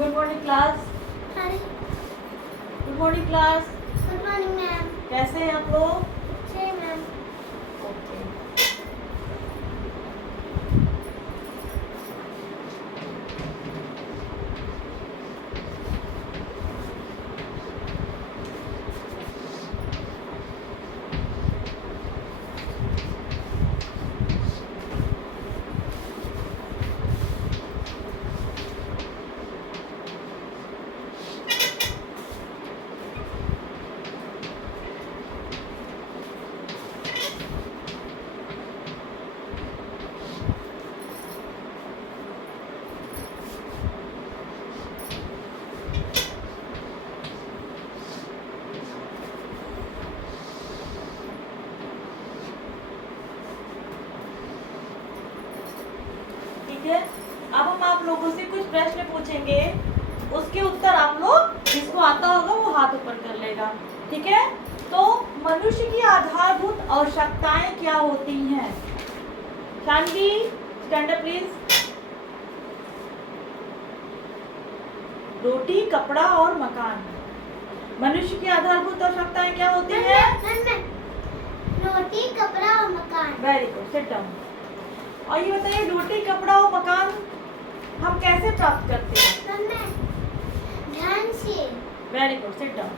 Good morning class. Good morning class. Good morning ma'am. कैसे हैं आप लोग? जी मैम। ओके। ठीक है, अब हम आप लोगों से कुछ प्रश्न पूछेंगे, उसके उत्तर आप लोग जिसको आता होगा वो हाथ ऊपर कर लेगा। ठीक है, तो मनुष्य की आधारभूत आवश्यकताएं क्या होती हैं? Shanvi stand up please. रोटी, कपड़ा और मकान। मनुष्य की आधारभूत आवश्यकताएं क्या होती हैं? रोटी, कपड़ा और मकान। Very good, sit down. और ये बताइए, रोटी, कपड़ा और मकान हम कैसे प्राप्त करते हैं? धन से। Very good, sit down.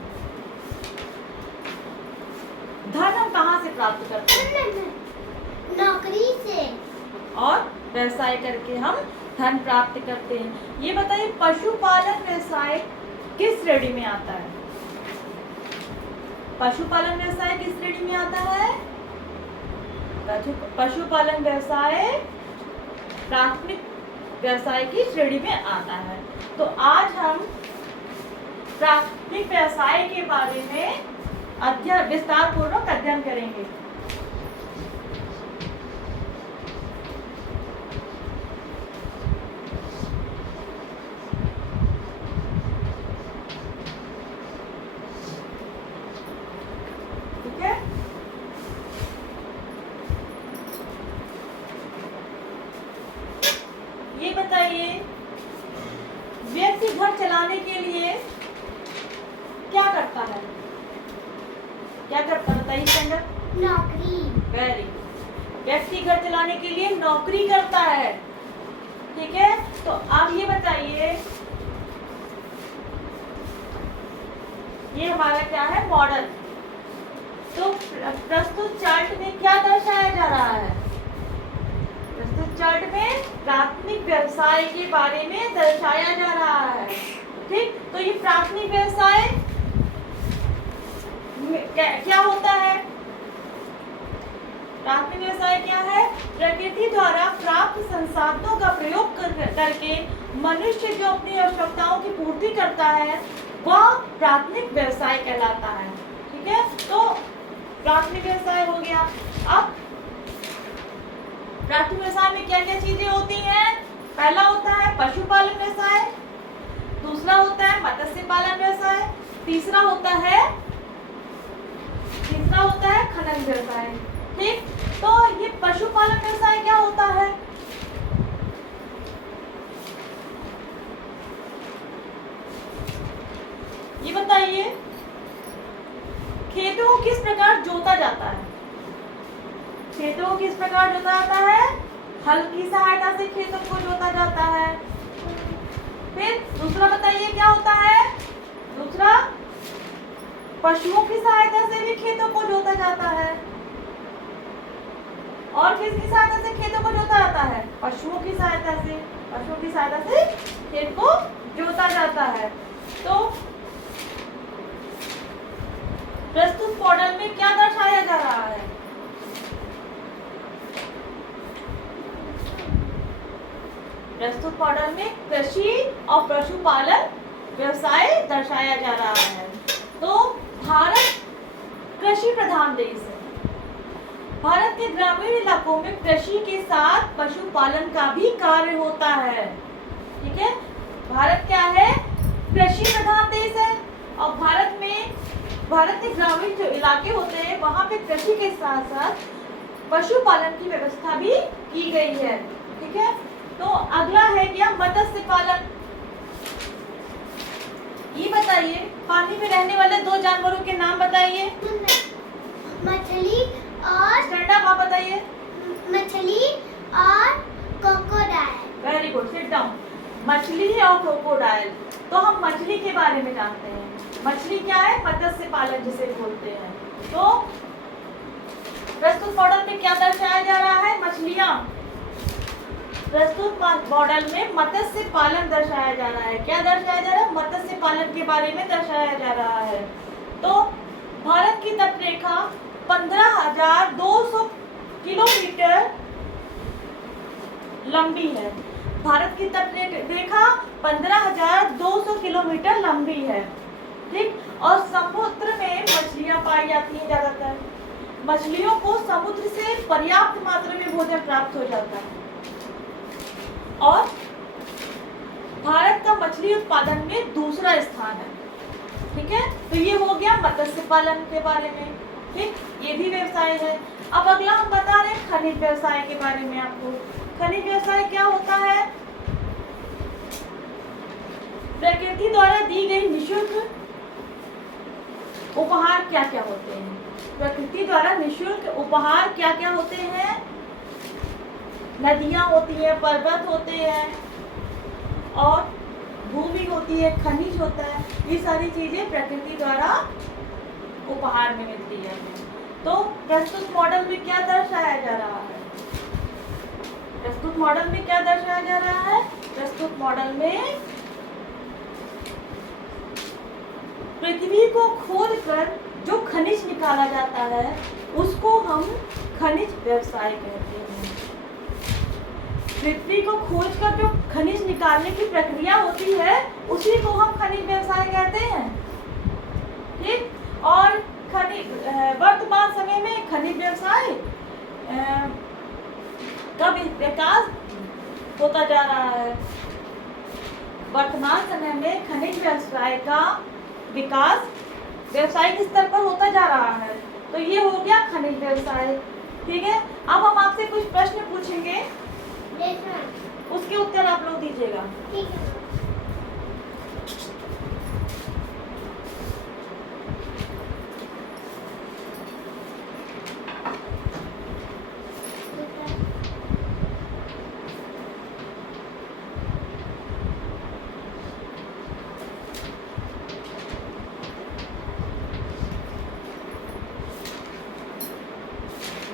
धन हम कहाँ से प्राप्त करते हैं? नौकरी से। और व्यवसाय करके हम धन प्राप्त करते हैं। ये बताइए, पशुपालन व्यवसाय किस श्रेणी में आता है? पशुपालन व्यवसाय किस श्रेणी में आता है? पशुपालन व्यवसाय प्राथमिक व्यवसाय की श्रेणी में आता है। तो आज हम प्राथमिक व्यवसाय के बारे में विस्तार पूर्वक अध्ययन करेंगे। ठीक है, ये बताइए, व्यक्ति घर चलाने के लिए क्या करता है? क्या करता है बताइए स्टैंड अप। नौकरी। Very good. व्यक्ति घर चलाने के लिए नौकरी करता है। ठीक है, तो आप ये बताइए, ये हमारा क्या है? मॉडल। तो प्रस्तुत चार्ट में क्या दर्शाया जा रहा है? प्रस्तुत चार्ट में प्राथमिक व्यवसाय के बारे में दर्शाया जा रहा है। ठीक, तो ये प्राथमिक व्यवसाय क्या होता है? प्राथमिक व्यवसाय क्या है? प्रकृति द्वारा प्राप्त संसाधनों का प्रयोग करके मनुष्य जो अपनी आवश्यकताओं की पूर्ति करता है वह प्राथमिक व्यवसाय कहलाता है। ठीक है, तो प्राथमिक व्यवसाय हो गया। अब प्राथमिक व्यवसाय में क्या क्या चीजें होती हैं? पहला होता है पशुपालन व्यवसाय, दूसरा होता है मत्स्य पालन व्यवसाय, तीसरा होता है खनन व्यवसाय। ठीक, तो ये पशुपालन व्यवसाय क्या होता है? ये बताइए, खेतों को किस प्रकार जोता जाता है? खेतों को किस प्रकार जोता जाता है? हल की सहायता से खेतों को जोता जाता है। फिर दूसरा बताइए क्या होता है? दूसरा, पशुओं की सहायता से भी खेतों को जोता जाता है। और किसकी सहायता से खेतों को जोता जाता है? पशुओं की सहायता से। पशुओं की सहायता से खेत को जोता जाता है। तो प्रस्तुत मॉडल में क्या दर्शाया जा रहा है? प्रस्तुत मॉडल में कृषि और पशुपालन व्यवसाय दर्शाया जा रहा है। तो भारत कृषि प्रधान देश है। भारत के ग्रामीण इलाकों में कृषि के साथ पशुपालन का भी कार्य होता है। ठीक है, भारत क्या है? कृषि प्रधान देश है और भारत के ग्रामीण जो इलाके होते हैं वहां पे कृषि के साथ साथ पशुपालन की व्यवस्था भी की गई है। ठीक है, तो अगला है क्या? मत्स्य पालन। ये बताइए, पानी में रहने वाले दो जानवरों के नाम बताइए। मछली और स्टैंड अप, आप बताइए। मछली और crocodile. Very good, sit down. मछली और क्रोकोडाइल। तो हम मछली के बारे में जानते हैं। मछली क्या है? मत्स्य पालन जिसे बोलते हैं। तो प्रस्तुत मॉडल में क्या दर्शाया जा रहा है? मछलियां। प्रस्तुत मॉडल में मत्स्य पालन दर्शाया जा रहा है। क्या दर्शाया जा रहा है? मत्स्य पालन के बारे में दर्शाया जा रहा है। तो भारत की तटरेखा 15,200 किलोमीटर लंबी है। भारत की तटरेखा 15,200 किलोमीटर लंबी है, ठीक। और समुद्र में मछलियां पाई जाती हैं ज्यादातर। मछलियों को समुद्र से पर्याप्त मात्रा में भोजन प्राप्त हो जाता है। और भारत का मछली उत्पादन में दूसरा स्थान है, ठीक है। तो ये हो गया मत्स्य पालन के बारे में, ठीक। ये भी व्यवसाय है। अब अगला हम बता रहे हैं खनिज व्यवसाय के बारे में आपको। खनिज व्यवसाय क्या होता है? प्रकृति द्वारा दी गई निःशुल्क उपहार क्या क्या होते हैं? प्रकृति द्वारा निःशुल्क उपहार क्या क्या होते हैं? नदियां होती है, पर्वत होते हैं और भूमि होती है, खनिज होता है। ये सारी चीजें प्रकृति द्वारा उपहार में मिलती है। तो प्रस्तुत मॉडल में क्या दर्शाया जा रहा है? प्रस्तुत मॉडल में क्या दर्शाया जा रहा है? प्रस्तुत मॉडल में पृथ्वी को खोदकर जो खनिज निकाला जाता है उसको हम खनिज व्यवसाय कहते हैं। पृथ्वी को खोदकर जो खनिज निकालने की प्रक्रिया होती है उसी को हम खनिज व्यवसाय कहते हैं, ठीक। और वर्तमान समय में खनिज व्यवसाय का विकास होता जा रहा है। वर्तमान समय में खनिज व्यवसाय का विकास व्यावसायिक स्तर पर होता जा रहा है। तो ये हो गया खनिज व्यवसाय, ठीक है। अब हम आपसे कुछ प्रश्न पूछेंगे, उसके उत्तर आप लोग दीजिएगा, ठीक है।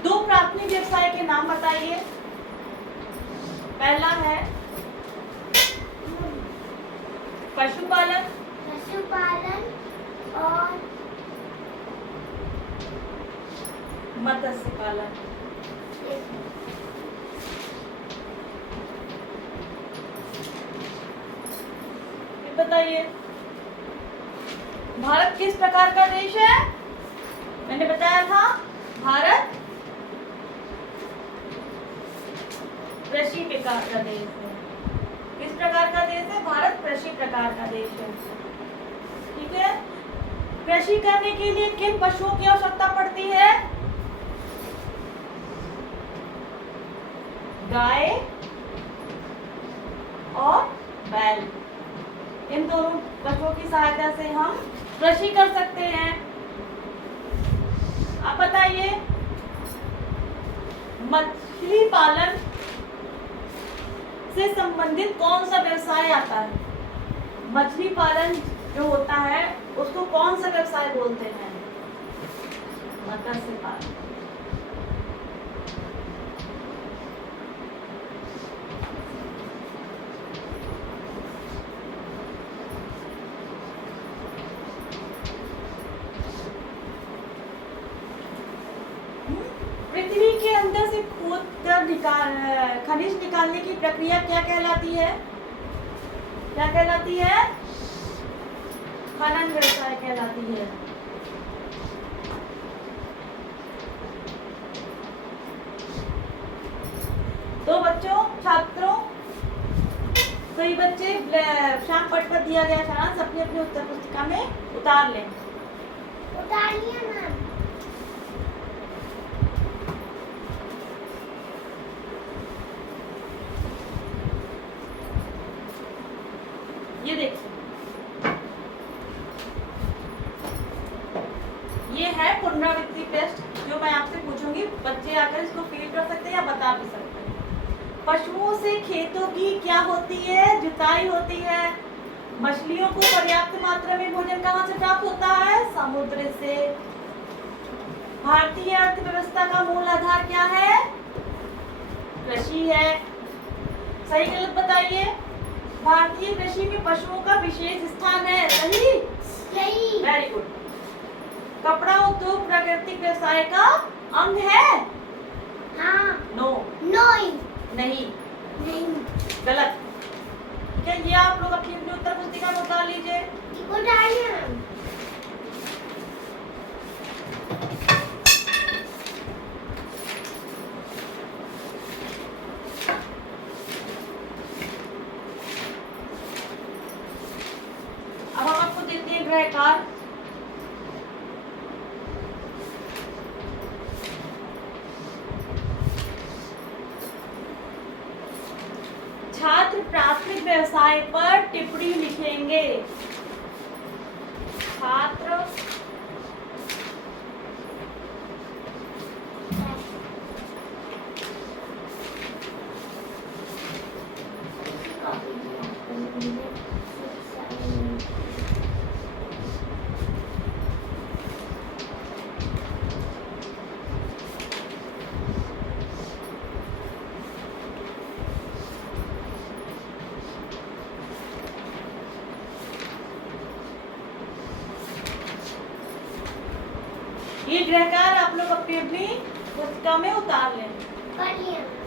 दो प्राथमिक व्यवसाय के नाम बताइए। पहला है पशुपालन, पशुपालन और मत्स्य पालन। ये बताइए, भारत किस प्रकार का देश है? मैंने बताया था भारत कृषि प्रकार का देश है। किस प्रकार का देश है? भारत कृषि प्रकार का देश है, ठीक है। कृषि करने के लिए किन पशुओं की आवश्यकता पड़ती है? गाय और बैल। इन दोनों पशुओं की सहायता से हम कृषि कर सकते हैं। आप बताइए, मछली पालन से संबंधित कौन सा व्यवसाय आता है? मछली पालन जो होता है उसको कौन सा व्यवसाय बोलते हैं? मत्स्य पालन। पृथ्वी के अंदर से खोद कर खनिज निकालने की प्रक्रिया क्या कहलाती है? क्या कहलाती है? खनन व्यवसाय कहलाती है। तो बच्चों, छात्रों, सभी बच्चे शाम पट पर दिया गया सारांश अपनी अपनी उत्तर पुस्तिका में उतार लें। उतार लिया मैम। ये देखिए, पशुओं से खेतों की क्या होती है? जुताई होती है। मछलियों को पर्याप्त मात्रा में भोजन कहाँ से प्राप्त होता है? समुद्र से। भारतीय अर्थव्यवस्था का मूल आधार क्या है? कृषि है। सही गलत बताइए। भारतीय कृषि में पशुओं का विशेष स्थान है। सही? सही। Very good. कपड़ा उद्योग प्राकृतिक व्यवसाय का अंग है? हाँ। नो। नहीं। नहीं। नहीं। गलत। क्या ये आप लोग अपनी अपनी उत्तर पुस्तिका में उतार लीजिए। उतारिए मैम। अब हम आपको देते हैं ग्रहकार। छात्र प्राथमिक व्यवसाय पर टिप्पणी लिखेंगे। छात्र ये ग्रहकार आप लोग अपनी अपनी पुस्तिका में उतार लें। पढ़िए।